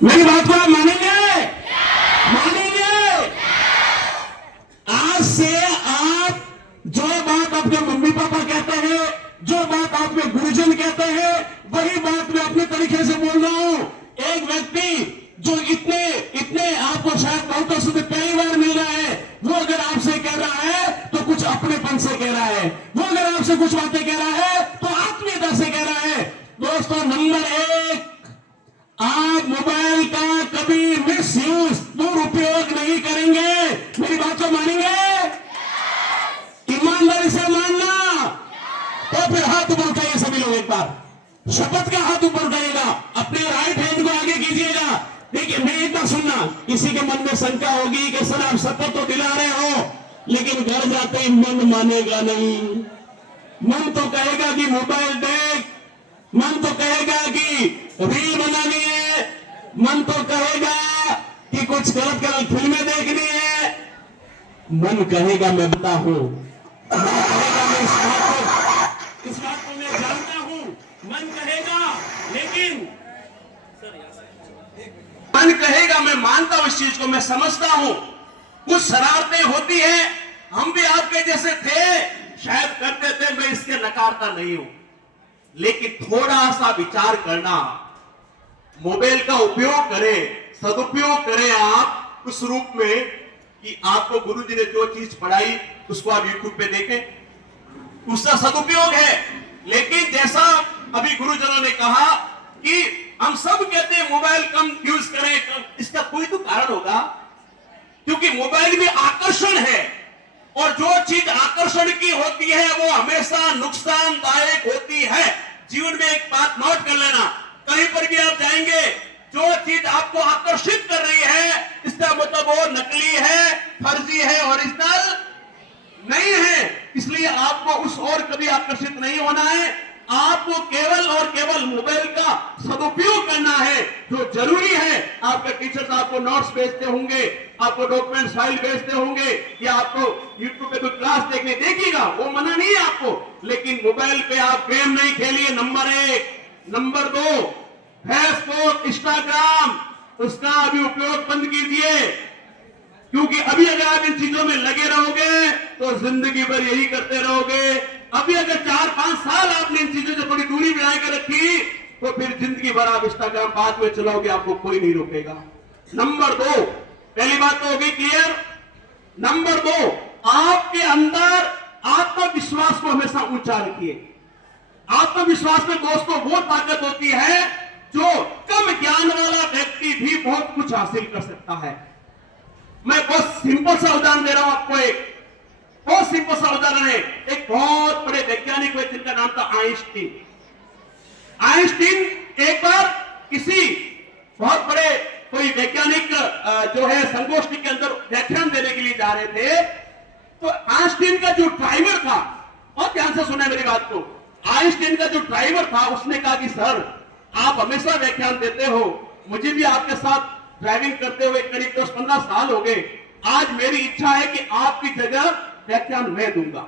मेरी बात को आप मानेंगे? मानेंगे? आज से आप जो बात आपके मम्मी पापा कहते हैं, जो बात आपके गुरुजन कहते हैं, वही बात मैं अपने तरीके से बोल रहा हूं। एक व्यक्ति जो इतने इतने आपको शायद बहुतों से पहली बार मिल रहा है, वो अगर आपसे कह रहा है तो कुछ अपनेपन से कह रहा है, वो अगर आपसे कुछ बातें कह रहा है तो आत्मीयता से कह रहा है। दोस्तों, नंबर एक, आप मोबाइल का कभी मिस यूज, दुरुपयोग नहीं करेंगे। मेरी बात को मानेंगे? ईमानदारी से मानना। तो फिर हाथ ऊपर उठाइए सभी लोग, एक बार शपथ का हाथ ऊपर उठाइएगा, अपने राइट हैंड को आगे कीजिएगा। देखिए, मैं इतना सुनना, किसी के मन में शंका होगी कि सर आप शपथ तो दिला रहे हो, लेकिन घर जाते ही मन मानेगा नहीं। मन तो कहेगा कि मोबाइल देख, मन तो कहेगा कि रील बनानी है, मन तो कहेगा कि कुछ गलत गलत फिल्में देखनी है, मन कहेगा मैं बता हूं, मन कहेगा मैं इस बात को मैं जानता हूं, मन कहेगा, लेकिन मन कहेगा मैं मानता हूं, इस चीज को मैं समझता हूं। कुछ शरारतें होती है, हम भी आपके जैसे थे, शायद करते थे, मैं इसके नकारता नहीं हूं, लेकिन थोड़ा सा विचार करना। मोबाइल का उपयोग करें, सदुपयोग करें आप उस रूप में कि आपको गुरुजी ने जो चीज पढ़ाई उसको आप यूट्यूब पे देखें, उसका सदुपयोग है। लेकिन जैसा अभी गुरुजनों ने कहा कि हम सब कहते हैं मोबाइल कम यूज करें, इसका कोई तो कारण होगा, क्योंकि मोबाइल में आकर्षण है, और जो चीज आकर्षण की होती है वो हमेशा नुकसानदायक होती है। जीवन में एक बात नोट कर लेना, कहीं पर भी आप जाएंगे, जो चीज आपको आकर्षित कर रही है, इसका मतलब वो नकली है, फर्जी है, ओरिजिनल नहीं है। इसलिए आपको उस और कभी आकर्षित नहीं होना है। आपको केवल और केवल मोबाइल का सदुपयोग करना है। जो जरूरी है, आपके टीचर्स आपको नोट्स भेजते होंगे, आपको डॉक्यूमेंट फाइल भेजते होंगे, या आपको यूट्यूब पे कोई क्लास देखने देखिएगा, वो मना नहीं है आपको, लेकिन मोबाइल पे आप गेम नहीं खेलिए, नंबर एक। नंबर दो, फेसबुक, इंस्टाग्राम, उसका अभी उपयोग बंद कीजिए, क्योंकि अभी अगर आप इन चीजों में लगे रहोगे तो जिंदगी भर यही करते रहोगे। अभी अगर 4-5 साल आपने इन चीजों से थोड़ी दूरी बना के रखी, तो फिर जिंदगी भर आप इंस्टाग्राम बाद में चलाओगे, आपको कोई नहीं रोकेगा। नंबर दो, पहली बात तो हो गई क्लियर। नंबर दो, आपके अंदर आत्मविश्वास को हमेशा ऊंचा रखिए। आत्मविश्वास में दोस्तों वो ताकत होती है जो कम ज्ञान वाला व्यक्ति भी बहुत कुछ हासिल कर सकता है। मैं बहुत सिंपल सा उदाहरण दे रहा हूं आपको, एक बहुत सिंपल सा उदाहरण है। एक बहुत बड़े वैज्ञानिक हुए जिनका नाम था आइंस्टीन। आइंस्टीन एक बार किसी बहुत बड़े कोई वैज्ञानिक जो है संगोष्ठी के अंदर व्याख्यान देने के लिए जा रहे थे, तो आइंस्टीन का जो ड्राइवर था, और ध्यान से सुना मेरी बात को, आइंस्टीन का जो ड्राइवर था उसने कहा कि सर आप हमेशा व्याख्यान देते हो, मुझे भी आपके साथ ड्राइविंग करते हुए करीब 10-15 साल हो गए, आज मेरी इच्छा है कि आपकी जगह व्याख्यान मैं दूंगा।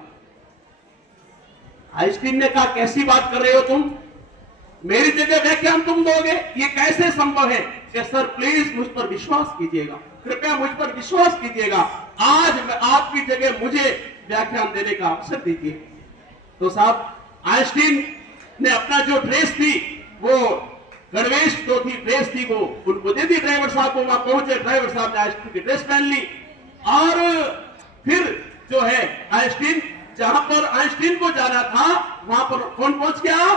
आइंस्टीन ने कहा कैसी बात कर रहे हो तुम, मेरी जगह व्याख्यान तुम दोगे, ये कैसे संभव है? कि सर प्लीज मुझ पर विश्वास कीजिएगा, कृपया मुझ पर विश्वास कीजिएगा, आज मैं आपकी जगह मुझे व्याख्यान देने का अवसर दीजिए। तो साहब आइंस्टीन ने अपना जो ड्रेस थी, वो गणवेश जो थी, ड्रेस थी, वो उनको दे दी ड्राइवर साहब को। वहां पहुंचे, ड्राइवर साहब ने आइंस्टीन की ड्रेस पहन ली, और फिर जो है आइंस्टीन, जहां पर आइंस्टीन को जाना था वहां पर कौन पहुंच गया?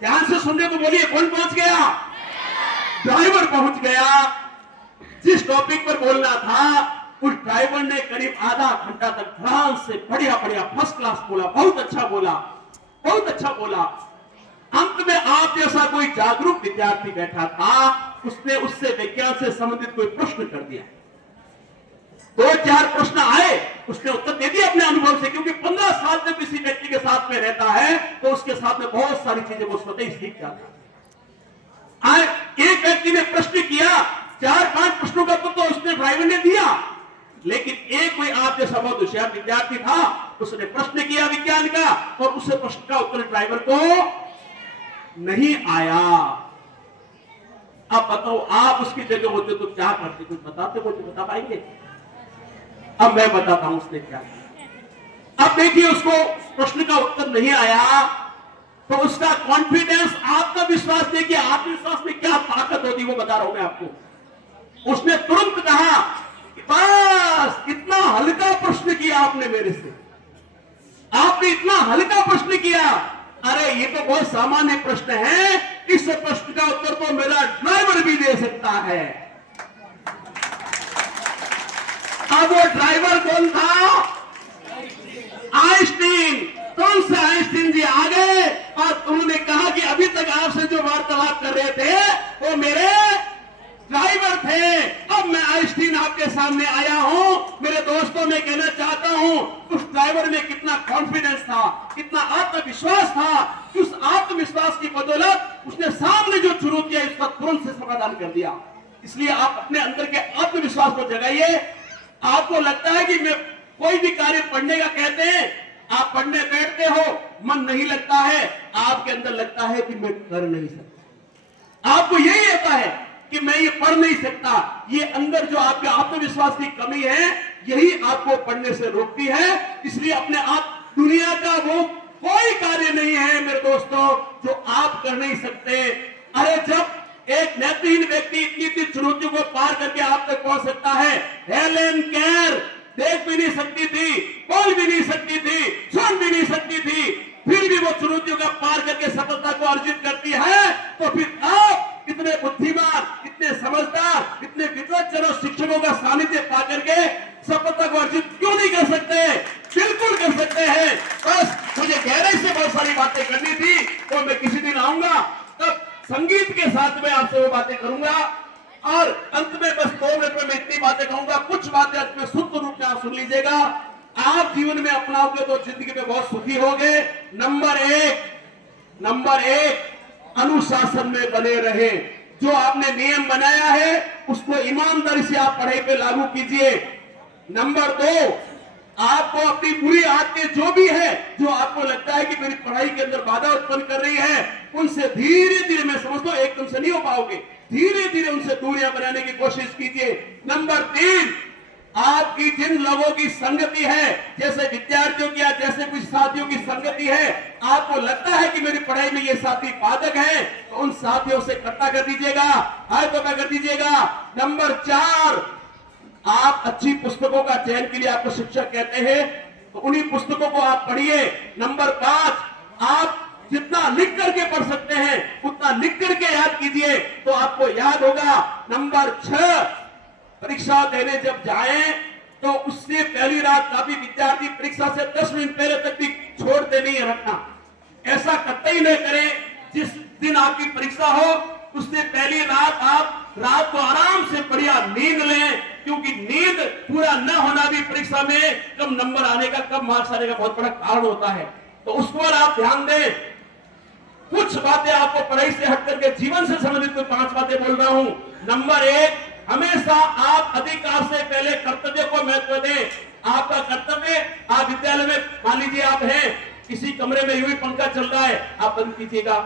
ध्यान से सुनने को बोलिए, कौन पहुंच गया? ड्राइवर पहुंच गया। जिस टॉपिक पर बोलना था उस ड्राइवर ने करीब आधा घंटा तक ध्यान से बढ़िया बढ़िया फर्स्ट क्लास बोला, बहुत अच्छा बोला, बहुत अच्छा बोला। अंत में आप जैसा कोई जागरूक विद्यार्थी बैठा था, उसने उससे विज्ञान से संबंधित कोई प्रश्न कर दिया। 2-4 प्रश्न आए, उसने उत्तर दे दिया अपने अनुभव से, क्योंकि 15 साल जब किसी व्यक्ति के साथ में रहता है तो उसके साथ में बहुत सारी चीजें वो स्वतः ही सीख जाता है। एक व्यक्ति ने प्रश्न किया, 4-5 प्रश्नों का तो उसने ड्राइवर ने दिया, लेकिन एक कोई आप जैसा बहुत होशियार विद्यार्थी था, उसने प्रश्न किया विज्ञान का, और उस प्रश्न का उत्तर ड्राइवर को नहीं आया। अब बताओ, आप उसकी जगह होते तो क्या करते? कुछ बताते, कुछ बता पाएंगे? अब मैं बताता हूं उसने क्या किया। अब देखिए, उसको प्रश्न का उत्तर नहीं आया तो उसका कॉन्फिडेंस, आत्मविश्वास, देखिए आत्मविश्वास में क्या ताकत होती है वो बता रहा हूं मैं आपको। उसने तुरंत कहा कि बस इतना हल्का प्रश्न किया आपने मेरे से, आपने इतना हल्का प्रश्न किया, अरे ये तो बहुत सामान्य प्रश्न है, इस प्रश्न का उत्तर तो मेरा ड्राइवर भी दे सकता है। अब वो ड्राइवर कौन था? आइंस्टीन। कौन से आइंस्टीन जी आ गए और उन्होंने कहा कि अभी तक आपसे जो वार्तालाप कर रहे थे वो मेरे ड्राइवर थे। अब मैं आइंस्टीन आपके सामने आया हूं। मेरे दोस्तों, मैं कहना चाहता हूं उस ड्राइवर में कितना कॉन्फिडेंस था, कितना आत्मविश्वास था कि उस आत्मविश्वास की बदौलत उसने सामने जो शुरू किया इसका तुरंत से समाधान कर दिया। इसलिए आप अपने अंदर के आत्मविश्वास को जगाइए। आपको लगता है कि मैं कोई भी कार्य पढ़ने का कहते हैं, आप पढ़ने बैठते हो, मन नहीं लगता है, आपके अंदर लगता है कि मैं कर नहीं सकता। आपको यही होता है कि मैं ये पढ़ नहीं सकता। ये अंदर जो आपके आत्मविश्वास की कमी है, यही आपको पढ़ने से रोकती है। इसलिए अपने आप, दुनिया का वो कोई कार्य नहीं है मेरे दोस्तों जो आप कर नहीं सकते। अरे जब एक नेत्रहीन व्यक्ति इतनी चुनौतियों को पार करके आप तक पहुंच सकता है, हेलेन केयर देख भी नहीं सकती थी, बोल भी नहीं सकती थी, सुन भी नहीं सकती थी, फिर भी वो चुनौतियों का पार करके सफलता को अर्जित करती है। तो फिर आप इतने बुद्धिमान, इतने समझदार, इतने विद्वज्जन और शिक्षकों का सानिध्य पा करके सफलता को अर्जित क्यों नहीं कर सकते? बिल्कुल कर सकते हैं। बस मुझे गहराई से बहुत सारी बातें करनी थी, तो मैं किसी दिन आऊंगा, तब संगीत के साथ में आपसे वो बातें करूंगा। और अंत में बस 2 मिनट में मैं इतनी बातें कहूंगा, कुछ बातें अंत में शुद्ध रूप से आप सुन लीजिएगा। आप जीवन में अपनाओगे तो जिंदगी में बहुत सुखी होगे। नंबर एक, अनुशासन में बने रहे। जो आपने नियम बनाया है उसको ईमानदारी से आप पढ़ाई पे लागू कीजिए। नंबर 2, आपको अपनी बुरी आदतें जो भी है, जो आपको लगता है कि मेरी पढ़ाई के अंदर बाधा उत्पन्न कर रही है, उनसे धीरे धीरे, मैं समझता हूं एकदम से नहीं हो पाओगे, धीरे धीरे उनसे दूरियां बनाने की कोशिश कीजिए। नंबर 3, आपकी जिन लोगों की संगति है, जैसे विद्यार्थियों की या जैसे कुछ साथियों की संगति है, आपको लगता है कि मेरी पढ़ाई में ये साथी बाधक है, तो उन साथियों से इकट्ठा कर दीजिएगा, तो क्या कर दीजिएगा। नंबर 4, आप अच्छी पुस्तकों का चयन के लिए आपको शिक्षक कहते हैं, तो उन्हीं पुस्तकों को आप पढ़िए। नंबर 5, आप जितना लिख करके पढ़ सकते हैं उतना लिख करके याद कीजिए तो आपको याद होगा। नंबर 6, परीक्षा देने जब जाएं तो उससे पहली रात काफी विद्यार्थी परीक्षा से 10 मिनट पहले तक भी छोड़ते नहीं रखना। ऐसा कतई न करें। जिस दिन आपकी परीक्षा हो उससे पहली रात आप रात को आराम से बढ़िया नींद लें, क्योंकि नींद पूरा न होना भी परीक्षा में कम नंबर आने का, कम मार्क्स आने का बहुत बड़ा कारण होता है। तो उस पर आप ध्यान दें। कुछ बातें आपको पढ़ाई से हट करके जीवन से संबंधित कोई 5 बातें बोल रहा हूं। नंबर 1, हमेशा आप अधिकार से पहले कर्तव्य को महत्व दें। आपका कर्तव्य, आप विद्यालय में, मान लीजिए आप हैं, किसी कमरे में यूं ही पंखा चल रहा है, आप बंद कीजिएगा।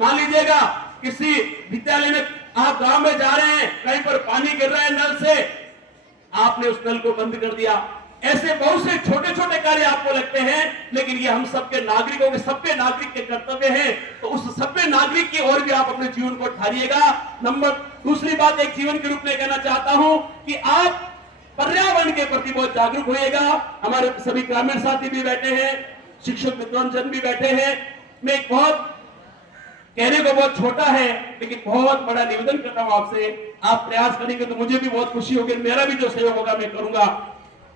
मान लीजिएगा किसी विद्यालय में, आप गांव में जा रहे हैं, कहीं पर पानी गिर रहा है नल से, आपने उस नल को बंद कर दिया। ऐसे बहुत से छोटे छोटे कार्य आपको लगते हैं, लेकिन ये हम सबके नागरिकों के, सबके नागरिक के कर्तव्य है। तो उस सबके नागरिक की ओर भी आप अपने जीवन को ढालिएगा। दूसरी बात एक जीवन के रूप में कहना चाहता हूं कि आप पर्यावरण के प्रति बहुत जागरूक होइएगा। हमारे सभी ग्रामीण साथी भी बैठे हैं, शिक्षक विद्वान भी बैठे हैं। मैं एक बहुत कहने को बहुत छोटा है लेकिन बहुत बड़ा निवेदन करता हूं आपसे, आप प्रयास करेंगे तो मुझे भी बहुत खुशी होगी। मेरा भी जो सहयोग होगा मैं करूंगा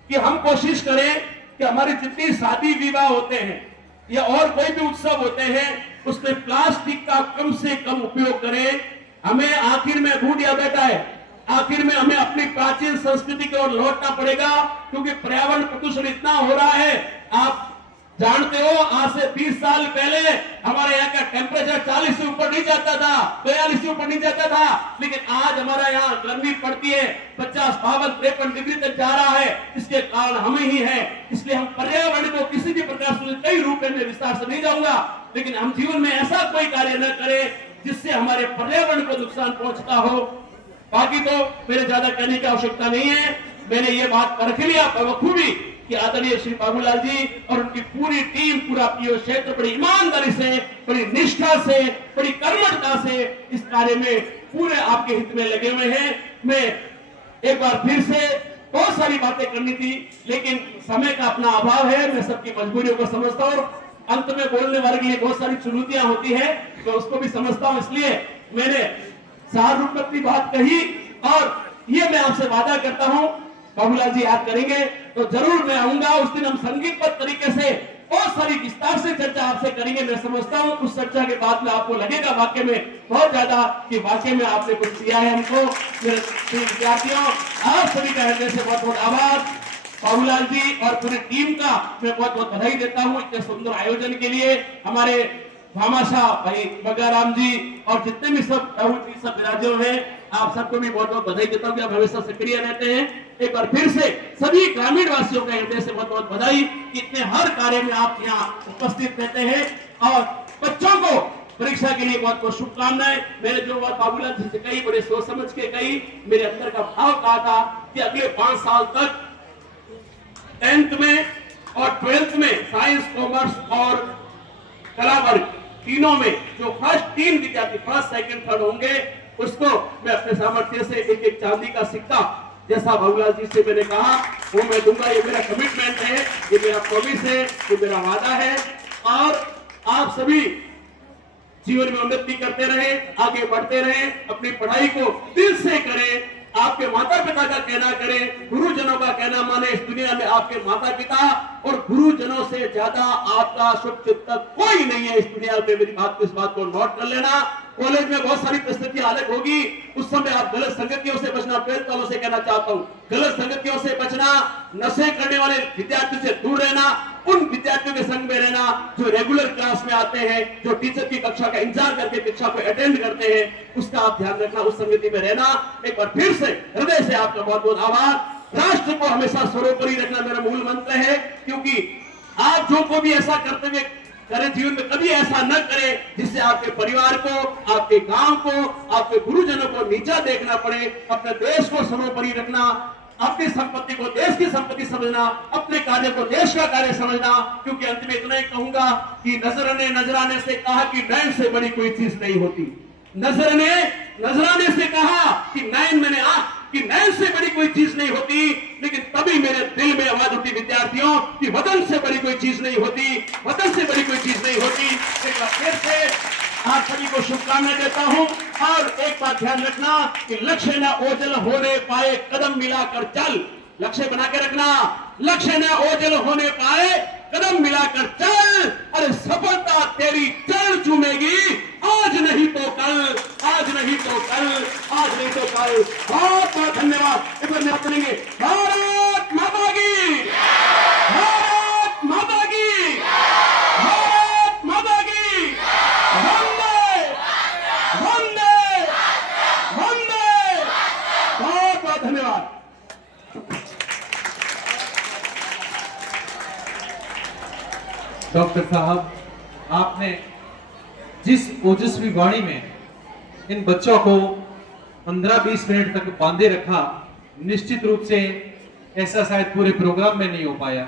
कि हम कोशिश करें कि हमारी जितनी शादी विवाह होते हैं या और कोई भी उत्सव होते हैं उसमें प्लास्टिक का कम से कम उपयोग करें। हमें आखिर में रूढ़ यह बैठा है, आखिर में हमें अपनी प्राचीन संस्कृति की ओर लौटना पड़ेगा, क्योंकि पर्यावरण प्रदूषण इतना हो रहा है। आप जानते हो, आज से 20 साल पहले हमारे यहाँ का टेम्परेचर 40 से ऊपर नहीं जाता था, 42 से ऊपर नहीं जाता था, लेकिन आज हमारा यहाँ गर्मी पड़ती है 50, 52, 53 डिग्री तक जा रहा है। इसके कारण हम ही है। इसलिए हम पर्यावरण को किसी भी प्रकार से, कई रूप में विस्तार से नहीं जाऊंगा, लेकिन हम जीवन में ऐसा कोई कार्य न करें जिससे हमारे पर्यावरण को नुकसान पहुंचता हो। बाकी तो मेरे ज्यादा कहने की आवश्यकता नहीं है। मैंने ये बात परख लिया बखूबी कि आदरणीय श्री बाबूलाल जी और उनकी पूरी टीम, पूरा पीओ क्षेत्र बड़ी ईमानदारी से, बड़ी निष्ठा से, बड़ी कर्मठता से इस कार्य में पूरे आपके हित में लगे हुए हैं। मैं एक बार फिर से बहुत सारी बातें करनी थी, लेकिन समय का अपना अभाव है। मैं सबकी मजबूरियों को समझता हूँ। अंत में बोलने वाले के लिए बहुत सारी चुनौतियां होती है, मैं उसको भी समझता हूँ। इसलिए मैंने सार रूप में अपनी बात कही और ये मैं आपसे वादा करता हूँ, बाबूलाल जी याद करेंगे तो जरूर मैं आऊंगा। उस दिन हम संगीतबद्ध तरीके से बहुत सारी विस्तार से चर्चा आपसे करेंगे। मैं समझता हूँ उस चर्चा के बाद में आपको लगेगा वाकई में बहुत ज्यादा कि वाकई में आपने कुछ दिया है हमको। मेरे विद्यार्थियों, आप सभी का हृदय से बहुत बहुत आभार। बाबूलाल जी और पूरी टीम का मैं बहुत बहुत बधाई देता हूँ इतने सुंदर आयोजन के लिए। हमारे भामाशाह भाई बग्गाराम जी और जितने भी सब राहुल जी सब विराजे हुए हैं, आप सबको भी बहुत बहुत बधाई देता हूँ कि आप हमेशा सक्रिय रहते हैं। एक बार फिर से सभी ग्रामीण वासियों का हृदय से बहुत बहुत बधाई कि इतने हर कार्य में आप यहाँ उपस्थित रहते हैं। और बच्चों को परीक्षा के लिए बहुत बहुत शुभकामनाएं। मैंने जो बात बाबूलाल जी से कही, बड़े सोच समझ के कही, मेरे अंदर का भाव कहा था कि अगले 5 साल तक 10th में और 12th में साइंस, कॉमर्स और कला वर्ग तीनों में जो फर्स्ट 3 विद्यार्थी फर्स्ट, सेकंड, थर्ड होंगे, उसको मैं अपने सामर्थ्य से एक एक चांदी का सिक्का जैसा बाबूलाल जी से मैंने कहा वो मैं दूंगा। ये मेरा कमिटमेंट है, ये मेरा प्रॉमिस है, ये मेरा वादा है। और आप सभी जीवन में उन्नति करते रहे, आगे बढ़ते रहे, अपनी पढ़ाई को दिल से करें, आपके माता पिता का कहना करें, गुरुजनों का कहना माने। इस दुनिया में आपके माता पिता और गुरुजनों से ज्यादा आपका शुभचिंतक कोई नहीं है इस दुनिया में। मेरी बात को, इस बात को नोट कर लेना। कॉलेज में बहुत सारी परिस्थितियां अलग होगी, उस समय आप गलत संगतियों से बचना। 12th वालों से कहना चाहता हूं, गलत संगतियों से बचना, नशे करने वाले विद्यार्थियों से दूर रहना, उन विद्यार्थियों के संग में रहना जो रेगुलर क्लास में आते हैं, जो टीचर की कक्षा का इंतजार करके कक्षा को अटेंड करते हैं, उसका आप ध्यान रखना, उस संगति में रहना। एक बार फिर से हृदय से आपका बहुत बहुत आभार। राष्ट्र को हमेशा सर्वोपरि रखना मेरा मूल मंत्र है, क्योंकि आप जो को भी ऐसा करते हुए करें जीवन में, कभी ऐसा न करें जिससे आपके परिवार को, आपके गांव को, आपके गुरुजनों को नीचा देखना पड़े। अपने देश को सर्वोपरि रखना, अपनी संपत्ति को देश की संपत्ति समझना, अपने कार्य को देश का कार्य समझना। क्योंकि अंत में इतना ही कहूंगा कि नजराने से कहा कि नैन से बड़ी कोई चीज नहीं होती। नजराने से कहा कि नैन से बड़ी कोई चीज नहीं होती, लेकिन तभी मेरे दिल में आवाज उठी विद्यार्थियों कि वतन से बड़ी कोई चीज नहीं होती, वतन से बड़ी कोई चीज नहीं होती। एक बार फिर से आप सभी को शुभकामनाएं देता हूं। और एक बात ध्यान रखना कि लक्ष्य न ओझल होने पाए, कदम मिलाकर चल। लक्ष्य बना के रखना, लक्ष्य न ओझल होने पाए, कदम मिलाकर चल। अरे सफलता तेरी चरण चूमेगी, आज नहीं तो कल, आज नहीं तो कल, आज नहीं तो कल। बहुत बहुत धन्यवाद। एक बार मैं करेंगे भारत माता की, भारत माता की, भारत माता की, वंदे वंदे वंदे। बहुत बहुत धन्यवाद। डॉक्टर साहब, आपने जिस ओजस्वी वाणी में इन बच्चों को 15-20 मिनट तक बांधे रखा, निश्चित रूप से ऐसा शायद पूरे प्रोग्राम में नहीं हो पाया।